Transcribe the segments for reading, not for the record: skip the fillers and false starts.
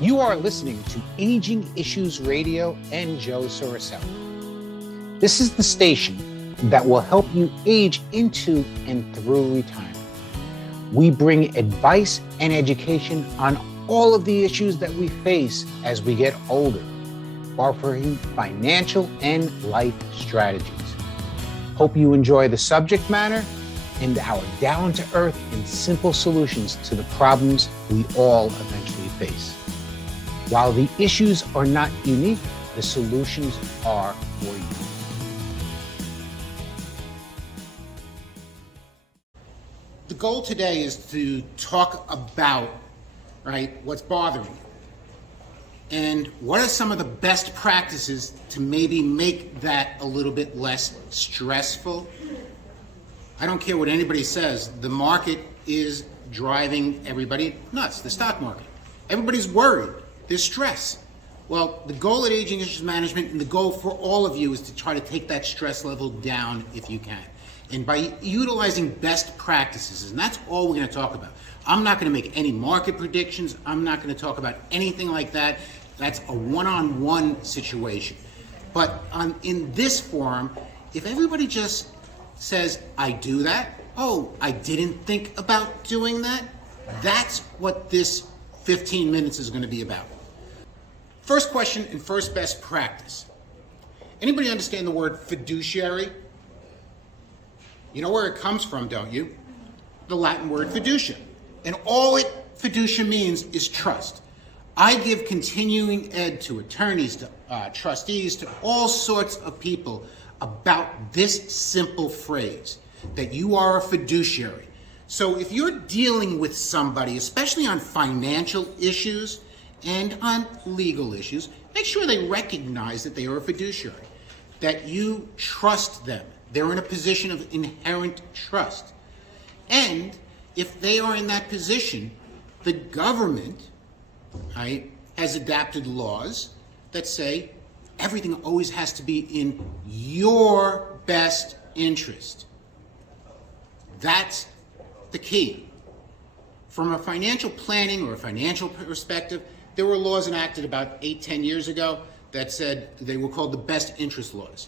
You are listening to Aging Issues Radio and Joe Soricelli. This is the station that will help you age into and through retirement. We bring advice and education on all of the issues that we face as we get older, offering financial and life strategies. Hope you enjoy the subject matter and our down-to-earth and simple solutions to the problems we all eventually face. While the issues are not unique, the solutions are for you. The goal today is to talk about, what's bothering you. And what are some of the best practices to maybe make that a little bit less stressful? I don't care what anybody says, the market is driving everybody nuts, the stock market. Everybody's worried. There's stress. Well, the goal at Aging Issues Management and the goal for all of you is to try to take that stress level down if you can. And by utilizing best practices, and that's all we're going to talk about. I'm not going to make any market predictions. I'm not going to talk about anything like that. That's a one-on-one situation. But in this forum, if everybody just says, I do that, oh, I didn't think about doing that, that's what this 15 minutes is going to be about. First question and first best practice. Anybody understand the word fiduciary? You know where it comes from, don't you? The Latin word fiducia. And all fiducia means is trust. I give continuing ed to attorneys, to trustees, to all sorts of people about this simple phrase, that you are a fiduciary. So if you're dealing with somebody, especially on financial issues and on legal issues, make sure they recognize that they are a fiduciary, that you trust them. They're in a position of inherent trust. And if they are in that position, the government, has adapted laws that say everything always has to be in your best interest. That's the key. From a financial planning or a financial perspective, there were laws enacted about 8-10 years ago that said they were called the best interest laws.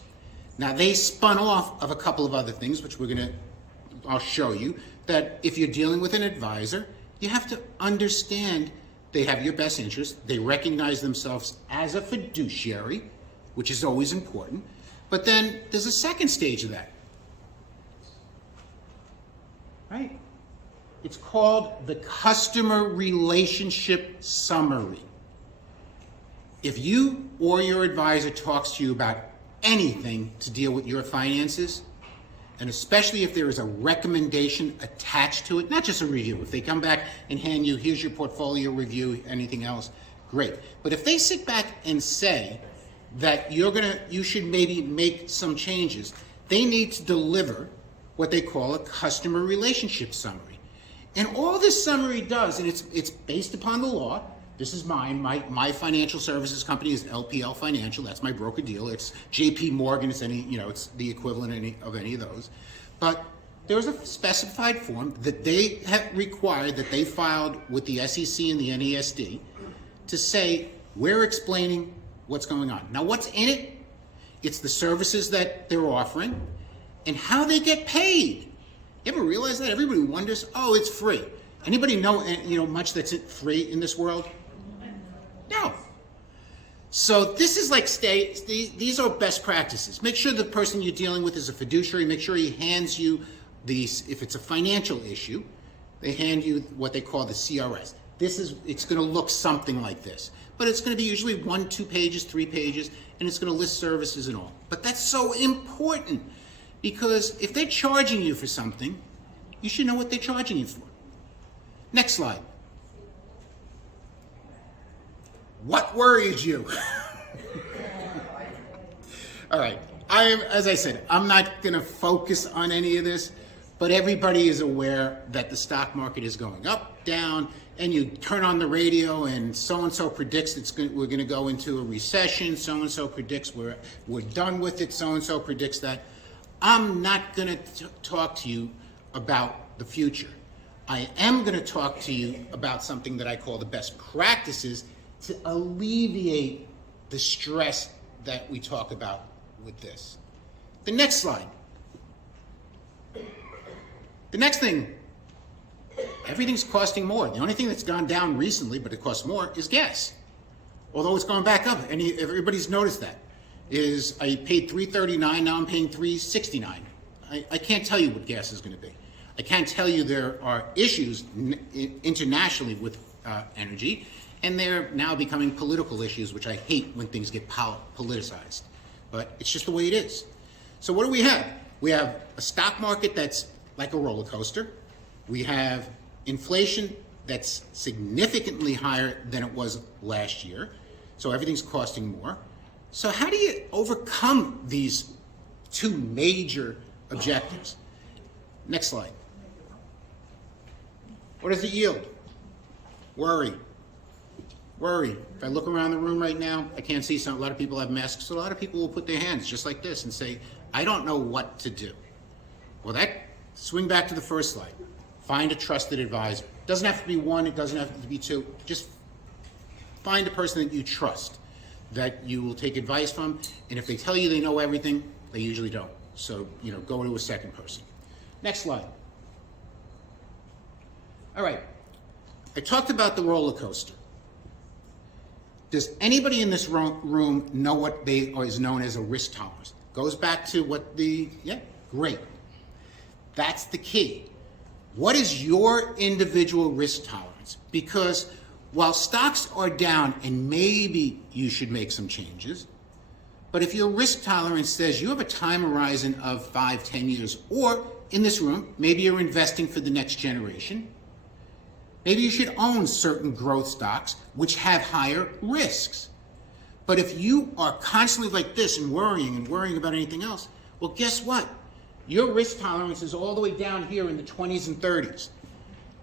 Now they spun off of a couple of other things, which I'll show you, that if you're dealing with an advisor, you have to understand they have your best interest. They recognize themselves as a fiduciary, which is always important. But then there's a second stage of that. Right? It's called the customer relationship summary. If you or your advisor talks to you about anything to deal with your finances, and especially if there is a recommendation attached to it, not just a review. If they come back and hand you, here's your portfolio review, anything else, great. But if they sit back and say that you should maybe make some changes, they need to deliver what they call a customer relationship summary. And all this summary does, and it's based upon the law. This is mine. My financial services company is LPL Financial. That's my broker deal. It's JP Morgan. It's it's the equivalent of any of those. But there's a specified form that they have required, that they filed with the SEC and the NESD, to say we're explaining what's going on. Now, what's in it? It's the services that they're offering and how they get paid. You ever realize that? Everybody wonders, oh, it's free. Anybody know much that's free in this world? No. So this is these are best practices. Make sure the person you're dealing with is a fiduciary. Make sure he hands you if it's a financial issue, they hand you what they call the CRS. It's going to look something like this, but it's going to be usually 1, 2 pages, 3 pages, and it's going to list services and all. But that's so important, because if they're charging you for something, you should know what they're charging you for. Next slide. What worries you? All right. As I said, I'm not going to focus on any of this, but everybody is aware that the stock market is going up, down, and you turn on the radio and so-and-so predicts we're going to go into a recession, so-and-so predicts we're done with it, so-and-so predicts that. I'm not going to talk to you about the future. I am going to talk to you about something that I call the best practices to alleviate the stress that we talk about with this. The next slide. The next thing, everything's costing more. The only thing that's gone down recently, but it costs more, is gas. Although it's going back up, and everybody's noticed that. I paid $3.39, now I'm paying $3.69. I can't tell you what gas is going to be. I can't tell you there are issues internationally with energy, and they're now becoming political issues, which I hate when things get politicized. But it's just the way it is. So what do we have? We have a stock market that's like a roller coaster. We have inflation that's significantly higher than it was last year. So everything's costing more. So how do you overcome these two major objectives? Next slide. What does it yield? Worry. Worry. If I look around the room right now, I can't see a lot of people have masks, so a lot of people will put their hands just like this and say, I don't know what to do. Well, swing back to the first slide. Find a trusted advisor. It doesn't have to be one, it doesn't have to be two. Just find a person that you trust, that you will take advice from, and if they tell you they know everything, they usually don't. So, go to a second person. Next slide. All right. I talked about the roller coaster. Does anybody in this room know what is known as a risk tolerance? Goes back to great. That's the key. What is your individual risk tolerance? Because while stocks are down and maybe you should make some changes, but if your risk tolerance says you have a time horizon of 5, 10 years, or in this room, maybe you're investing for the next generation, maybe you should own certain growth stocks which have higher risks. But if you are constantly like this and worrying about anything else, well, guess what? Your risk tolerance is all the way down here in the 20s and 30s.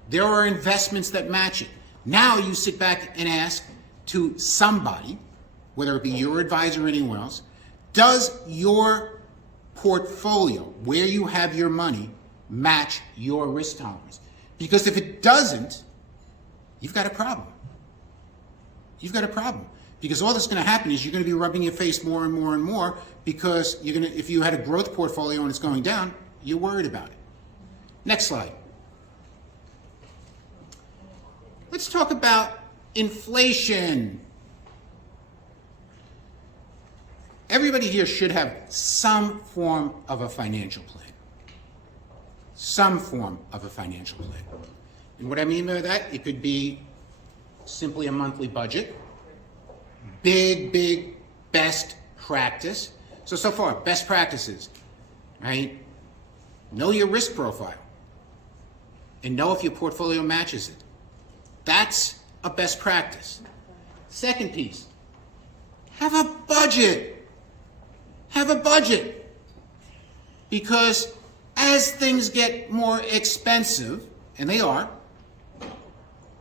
There are investments that match it. Now you sit back and ask to somebody, whether it be your advisor or anyone else, does your portfolio, where you have your money, match your risk tolerance? Because if it doesn't, you've got a problem. You've got a problem. Because all that's going to happen is you're going to be rubbing your face more and more and more because if you had a growth portfolio and it's going down, you're worried about it. Next slide. Let's talk about inflation. Everybody here should have some form of a financial plan. Some form of a financial plan. And what I mean by that, it could be simply a monthly budget. Big best practice. So far, best practices, right? Know your risk profile and know if your portfolio matches it. That's a best practice. Second piece, have a budget. Have a budget. Because as things get more expensive, and they are,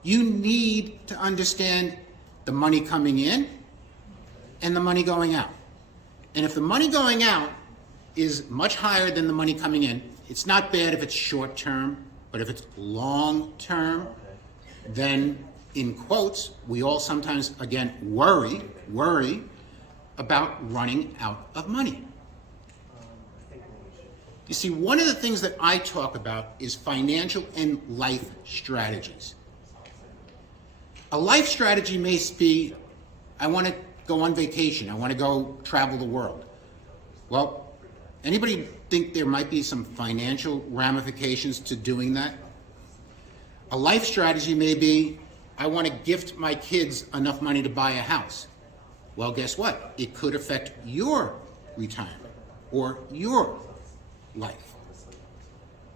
you need to understand the money coming in and the money going out. And if the money going out is much higher than the money coming in, it's not bad if it's short term, but if it's long term, then in quotes, we all sometimes, again, worry about running out of money. You see, one of the things that I talk about is financial and life strategies. A life strategy may be, I want to go on vacation. I want to go travel the world. Well, anybody think there might be some financial ramifications to doing that? A life strategy may be, I want to gift my kids enough money to buy a house. Well, guess what? It could affect your retirement or your life.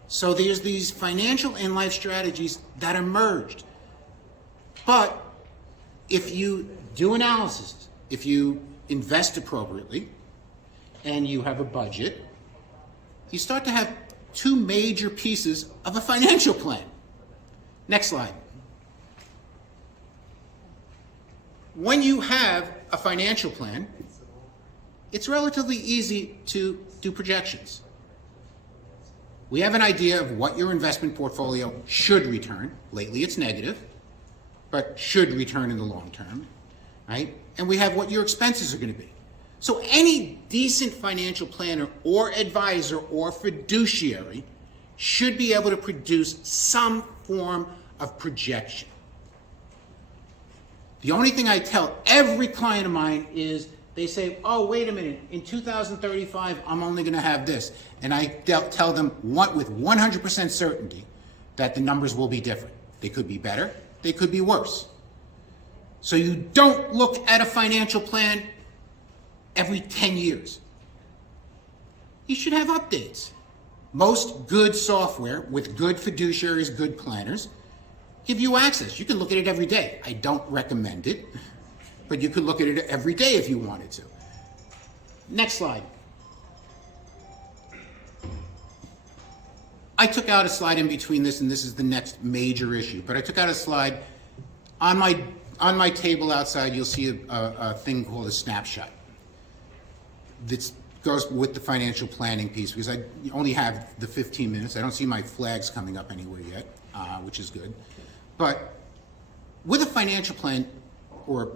So there's these financial and life strategies that emerged. But if you do analysis, if you invest appropriately, and you have a budget, you start to have two major pieces of a financial plan. Next slide. When you have a financial plan, it's relatively easy to do projections. We have an idea of what your investment portfolio should return. Lately it's negative, but should return in the long term. right? And we have what your expenses are going to be. So any decent financial planner or advisor or fiduciary should be able to produce some form of projection. The only thing I tell every client of mine is they say, oh, wait a minute, in 2035, I'm only going to have this. And I tell them with 100% certainty that the numbers will be different. They could be better, they could be worse. So you don't look at a financial plan every 10 years. You should have updates. Most good software with good fiduciaries, good planners, give you access. You can look at it every day. I don't recommend it, but you could look at it every day if you wanted to. Next slide. I took out a slide in between this, and this is the next major issue, but I took out a slide. On my table outside, you'll see a thing called a snapshot. That goes with the financial planning piece, because I only have the 15 minutes. I don't see my flags coming up anywhere yet, which is good. But with a financial plan, or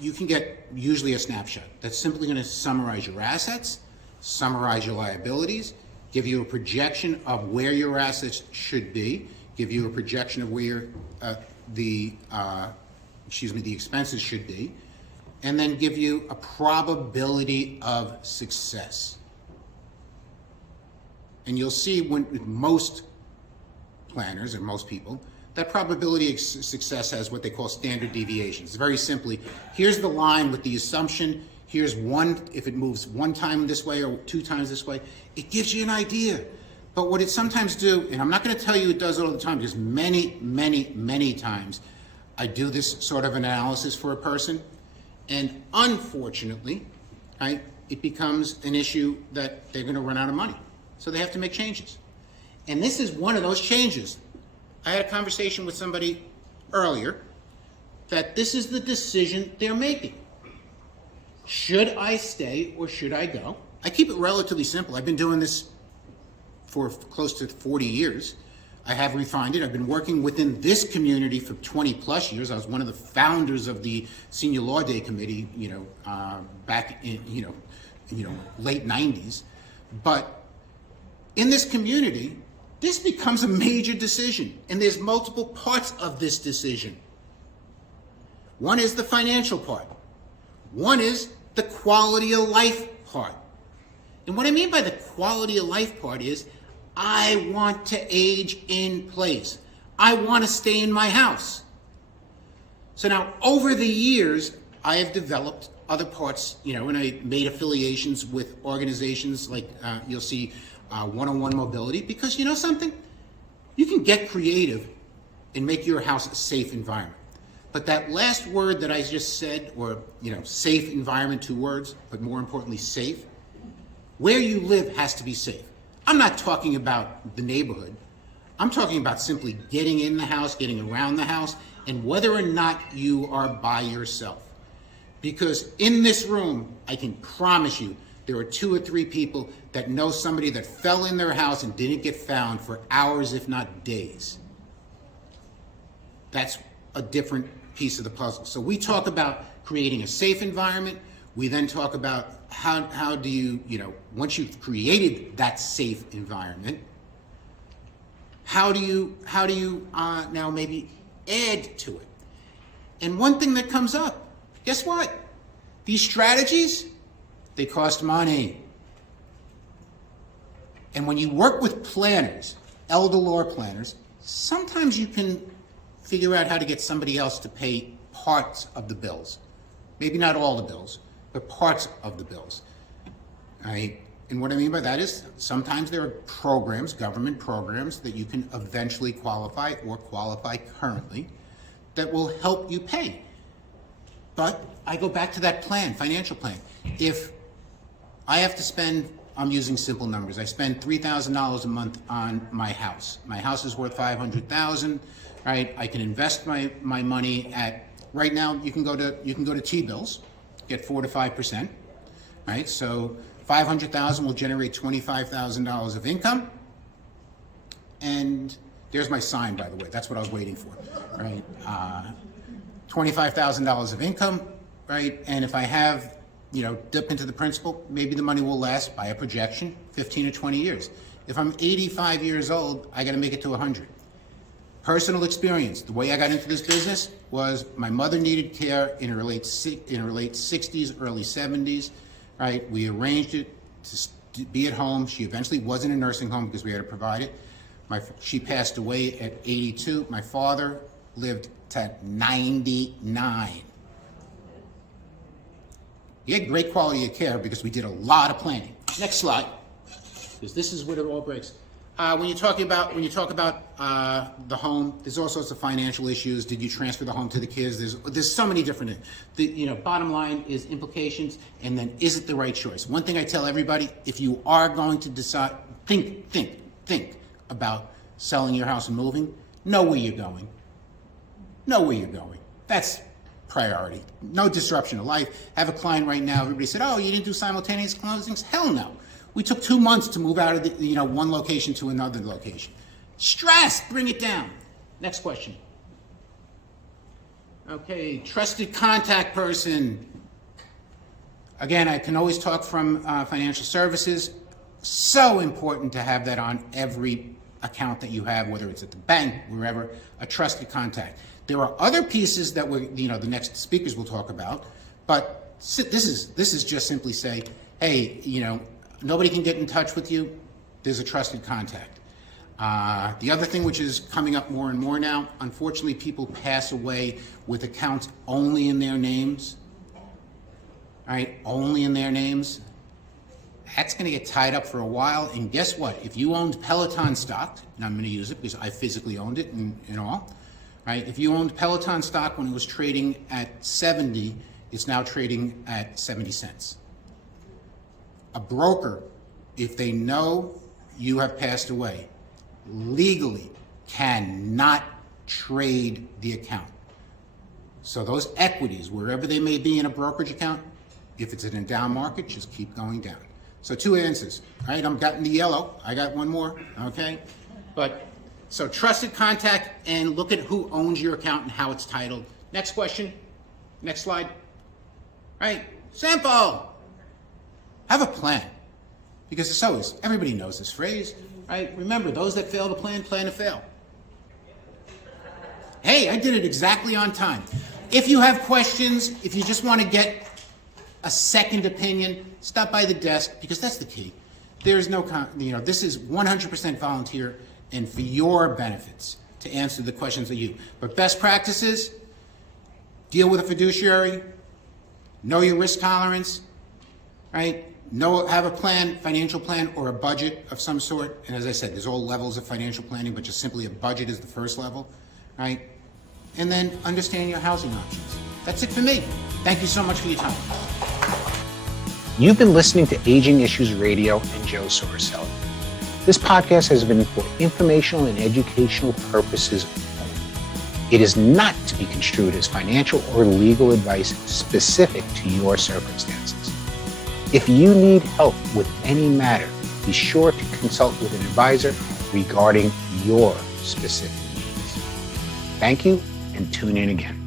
you can get usually a snapshot that's simply going to summarize your assets, summarize your liabilities, give you a projection of where your assets should be, give you a projection of where the expenses should be, and then give you a probability of success. And you'll see with most planners, or most people, that probability of success has what they call standard deviations. Very simply, here's the line with the assumption, here's one, if it moves one time this way or two times this way, it gives you an idea. But what it sometimes do, and I'm not going to tell you it does it all the time, because many times I do this sort of analysis for a person, and unfortunately, right, it becomes an issue that they're going to run out of money. So they have to make changes. And this is one of those changes. I had a conversation with somebody earlier that this is the decision they're making. Should I stay or should I go? I keep it relatively simple. I've been doing this for close to 40 years. I have refined it. I've been working within this community for 20 plus years. I was one of the founders of the Senior Law Day Committee, back in, late 90s. But in this community, this becomes a major decision, and there's multiple parts of this decision. One is the financial part. One is the quality of life part. And what I mean by the quality of life part is, I want to age in place. I want to stay in my house. So now, over the years, I have developed other parts, and I made affiliations with organizations like, you'll see, one-on-one mobility, because you know something? You can get creative and make your house a safe environment. But that last word that I just said, or, safe environment, 2 words, but more importantly, safe, where you live has to be safe. I'm not talking about the neighborhood. I'm talking about simply getting in the house, getting around the house, and whether or not you are by yourself. Because in this room, I can promise you, there are 2 or 3 people that know somebody that fell in their house and didn't get found for hours, if not days. That's a different piece of the puzzle. So we talk about creating a safe environment. We then talk about how do you, once you've created that safe environment, how do you now maybe add to it? And one thing that comes up, guess what? These strategies, they cost money. And when you work with planners, elder law planners, sometimes you can figure out how to get somebody else to pay parts of the bills. Maybe not all the bills, but parts of the bills. All right? And what I mean by that is sometimes there are programs, government programs, that you can eventually qualify or qualify currently that will help you pay. But I go back to that plan, financial plan. If I have to spend, I'm using simple numbers, I spend $3,000 a month on my house. My house is worth $500,000, right? I can invest my money at, right now you can go to T-bills, get 4 to 5%, right? So 500,000 will generate $25,000 of income. And there's my sign, by the way. That's what I was waiting for, right? $25,000 of income, right? And if I have, dip into the principal, maybe the money will last by a projection 15 or 20 years. If I'm 85 years old, I got to make it to 100. Personal experience. The way I got into this business was my mother needed care in her late 60s, early 70s, right? We arranged it to be at home. She eventually was in a nursing home because we had to provide it. She passed away at 82. My father lived to 99. He had great quality of care because we did a lot of planning. Next slide, because this is where it all breaks. When you talk about the home, there's all sorts of financial issues. Did you transfer the home to the kids? There's so many different. Bottom line is implications, and then is it the right choice? One thing I tell everybody: if you are going to decide, think about selling your house and moving. Know where you're going. Know where you're going. That's priority. No disruption of life. I have a client right now. Everybody said, "Oh, you didn't do simultaneous closings?" Hell no. We took 2 months to move out of one location to another location. Stress, bring it down. Next question. Okay, trusted contact person. Again, I can always talk from financial services. So important to have that on every account that you have, whether it's at the bank, wherever, a trusted contact. There are other pieces that the next speakers will talk about, but this is just simply say, hey, nobody can get in touch with you. There's a trusted contact. The other thing which is coming up more and more now, unfortunately, people pass away with accounts only in their names. All right, only in their names. That's going to get tied up for a while. And guess what? If you owned Peloton stock, and I'm going to use it because I physically owned it and all, right? If you owned Peloton stock when it was trading at 70, it's now trading at 70 cents. A broker, if they know you have passed away, legally cannot trade the account. So those equities, wherever they may be in a brokerage account, if it's in a down market, just keep going down. So 2 answers, right? I'm getting the yellow. I got one more, okay? So trusted contact, and look at who owns your account and how it's titled. Next question. Next slide. Right? Simple. Have a plan. Because it's always, everybody knows this phrase, right? Remember, those that fail to plan to fail. Hey, I did it exactly on time. If you have questions, if you just want to get a second opinion, stop by the desk, because that's the key. There's no, this is 100% volunteer and for your benefits to answer the questions of you. But best practices, deal with a fiduciary, know your risk tolerance, right? Have a plan, financial plan, or a budget of some sort. And as I said, there's all levels of financial planning, but just simply a budget is the first level, right? And then understand your housing options. That's it for me. Thank you so much for your time. You've been listening to Aging Issues Radio and Joe Soricelli. This podcast has been for informational and educational purposes only. It is not to be construed as financial or legal advice specific to your circumstances. If you need help with any matter, be sure to consult with an advisor regarding your specific needs. Thank you, and tune in again.